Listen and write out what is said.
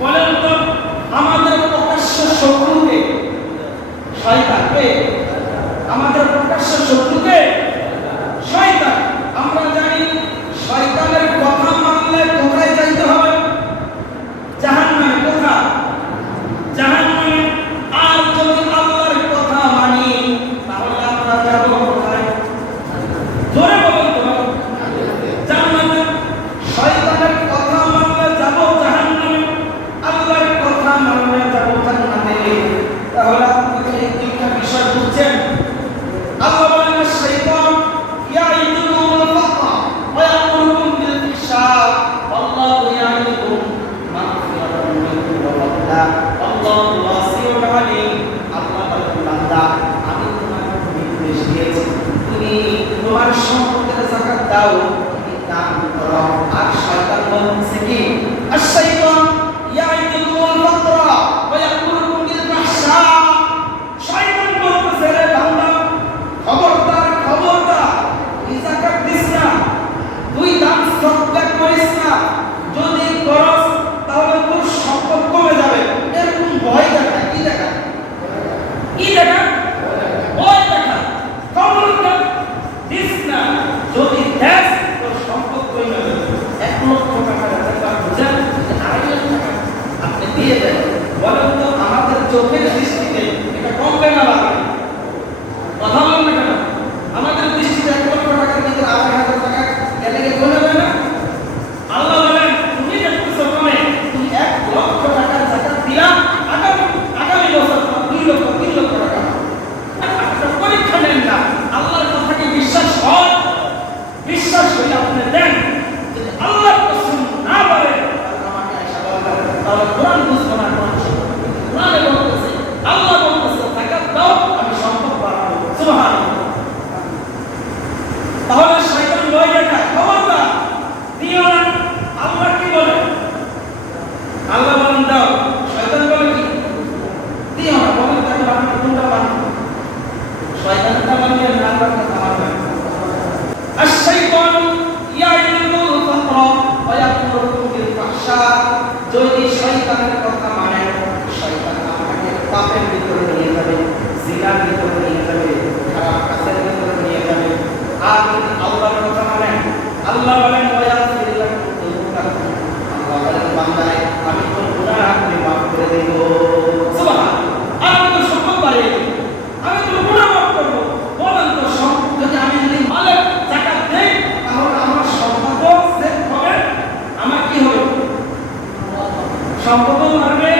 বলেন তো আমাদের প্রকাশ্য শত্রুকে শয়তানকে, আমাদের প্রকাশ্য শত্রুকে শয়তান। আমরা জানি শয়তানের কথা মানলে কোথায় যাইতে হবে? জাহান্নামে। কোথায়? জাহান্নামে। আর যদি আল্লাহর কথা মানি তাহলে আমরা যাব কোথায়? জোরে বলুন তো। জান্নাতে। শয়তানের কথা মানলে যাব জাহান্নামে, আল্লাহর কথা মানলে যাব জান্নাতে। তাহলে আপনি এই তিনটা বিষয় বুঝছেন? আল্লাহ বলেন শয়তান ইয়াইদুকুমুল ফাকর ওয়া ইয়ামুরুকুম বিল ফহশা আল্লাহু ইয়াইদুকুম মাগফিরাতান মিনহু ওয়া ফাদলা আল্লাহু ওয়াসিউন আলীম। আল্লাহ বলেন বান্দা আমি তোমাকে নির্দেশ দিয়েছি তুমি তোমার সম্পদের যাকাত দাও, তুমি দান করো। আর শয়তান বলছে কি? আশ-শাইতান ইয়াইদুকুমুল ফাকর ওয়া ইয়ামুরুকুম বিল ফহশা। শয়তান বলতেছে রে বান্দা খবরদার খবরদার, তুই যাকাত দিস না, তুই দান সদকা করিস না। যদি করস তাহলে তোর সম্পদ কমে যাবে। এরকম ভয় দেখায়। কি দেখায়? কি দেখায়? ভয় দেখায়। খবরদার দিস না, যদি দেস তোর সম্পদ কমে যাবে। 1 লক্ষ টাকা একবার বুঝেন, 2.5 লাখ টাকা আপনি দিয়ে দেন। বলেন তো আমাদের চোখের দৃষ্টিতে এটা কমবে না বাড়বে? কথা বলেন না কেন? আমাদের দৃষ্টিতে 1 লক্ষ টাকার ভিতরে 2.5 টাকা গেলে কি কমবে না? আল্লাহ বলেন তুমি দেখতেছো কমে, তুমি 1 লক্ষ টাকার যাকাত দিলা, আগামী বছর 2 লক্ষ 3 লক্ষ টাকা। একটা পরীক্ষা নেন না, আল্লাহর কথাকে বিশ্বাস হয়, বিশ্বাস হলে আপনি দেন। যদি আল্লাহর কসম না বলে তাহলে আমাকে আয়েশা বলবেন তাহলে কোরআন বুঝবো না। কোরআনে বলতেছে, আল্লাহ বলতেছে যাকাত দাও, আমি সম্পদ বাড়াবো। সুবহানাল্লাহ। তাহলে শয়তান ভয় দেখায়, খবরদার দিও না। আল্লাহ কি বলে? আল্লাহ বলেন দাও, শয়তান বলে কি? দিও না। বলেন তাকে আপনি কোনটা মানবেন? শয়তানটা মানবেন না আল্লাহর কথা মানবেন? আশ-শাইতান ইয়াইদুকুল ফাকর ওয়া ইয়ামুরুকুম বিল ফহশা। যদি শয়তানের কথা মানেন, শয়তান আপনাকে পাপের ভিতরে নিয়ে যাবে, জিনার ভিতরে নিয়ে যাবে, খারাপ কাজের ভিতরে নিয়ে যাবে। আর যদি আল্লাহর কথা মানেন, আল্লাহ বলেন ওয়া ইয়াগফির লাকুম যুনুবাকুম। আল্লাহ বলেন বান্দারে আমি তোর গুনাহ আপনি মাফ করে দেব। সুবহানাল্লাহ। আর আমি তোর সম্পদ বাড়িয়ে দেব, আমি তোর গুনাহ মাফ করব। বলেন তো যদি আমি যদি মালের যাকাত দেই তাহলে আমার সম্পদও সেভ হবে, আমার কি হবে? সম্পদও বাড়বে,